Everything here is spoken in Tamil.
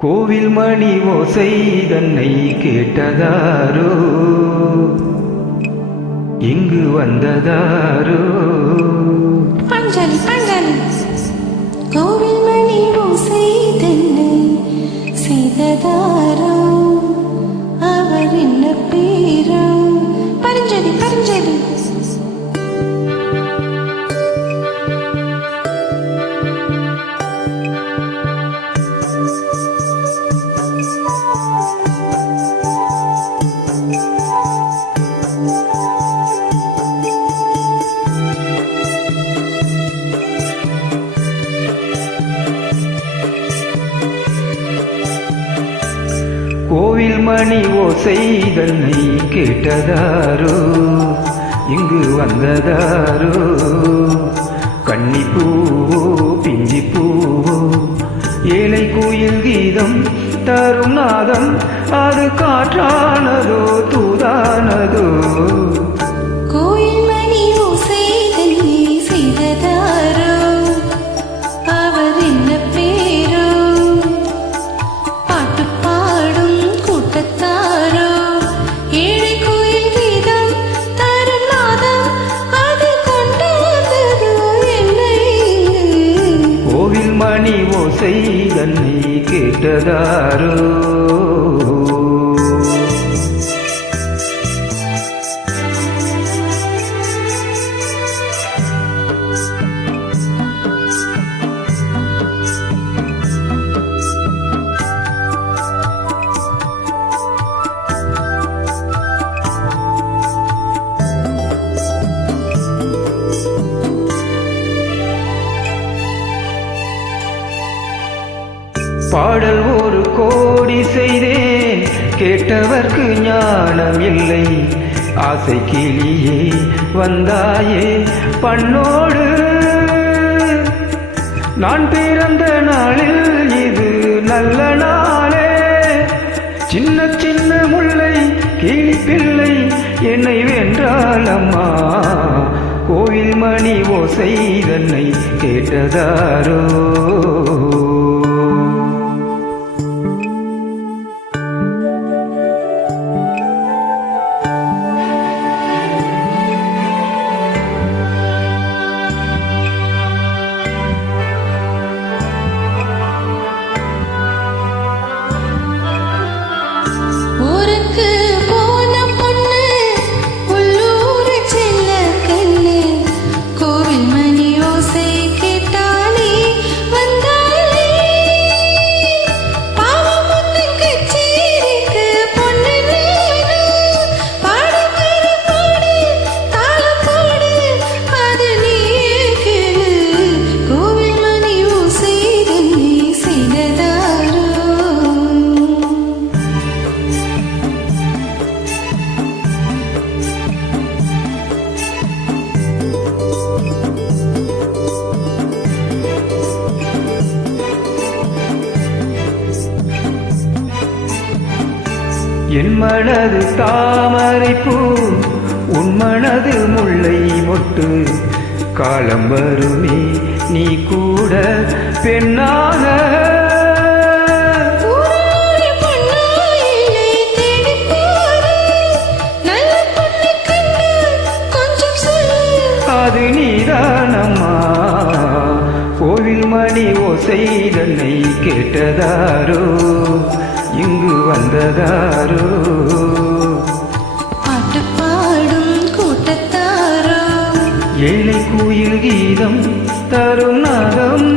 கோவில் மணி ஓசை தன்னை கேட்டதாரோ, இங்கு வந்ததாரோ? பஞ்சலி பஞ்சலி கோவில் மணி ஓசை தன்னை செய்ததாரோ, அவர் என்ன பேரோ? பரிஞ்சலி பரிஞ்சலி கோவில் மணி ஓசை தன்னை கேட்டதாரோ, இங்கு வந்ததாரோ? கன்னிப்பூவோ பிஞ்சிப்பூவோ, ஏழை கோயில் கீதம் தரும் நாதம், அது காற்றானதோ தூதானதோ? கோயில் மணி ஓசை தன்னை செய்ததாரோ, அவர் என்ன பேரோ? பாட்டு பாடும் கூட்டத்தாரோ, ஏழை கோயில் கீதம் தரும் நாதம், அது கொண்டு வந்ததோ என்னை? கோவில் மணி ஓசை தன்னை கேட்டதாரோ? பாடல் ஒரு கோடி செய்தேன், கேட்டவர்க்கு ஞானம் இல்லை. ஆசை கிளியே வந்தாயே பண்ணோடு, நான் பிறந்த நாளில் இது நல்ல நாளே. சின்ன சின்ன முல்லை கிளி பிள்ளை என்னை வென்றாள் அம்மா, கோவில் மணி ஓசை தன்னை கேட்டதாரோ? ஊருக்கு போன பொண்ணு உள்ளூர் செல்ல கண்ணு, கோவில் மணி ஓசை கேட்டாலே வந்தாலே. பாவமுத்து கச்சேரிக்கு பொண்ணு வேணும், பாடு பாடு பாடு தாளம் போடு, அது நீயே கேளு. கோவில் மணி ஓசை தன்னை செய்ததாரோ? என் மனது தாமரைப்பூ, உன் மனது முல்லை மொட்டு. காலம் வருமே நீ கூட பெண்ணாக, அது நீதானம்மா. கோவில் மணி ஓசை தன்னை கேட்டதாரோ, இங்கு வந்ததாரோ? பாட்டு பாடும் கூட்டத்தாரோ, ஏழை கோயில் கீதம் தரும் நாதம்,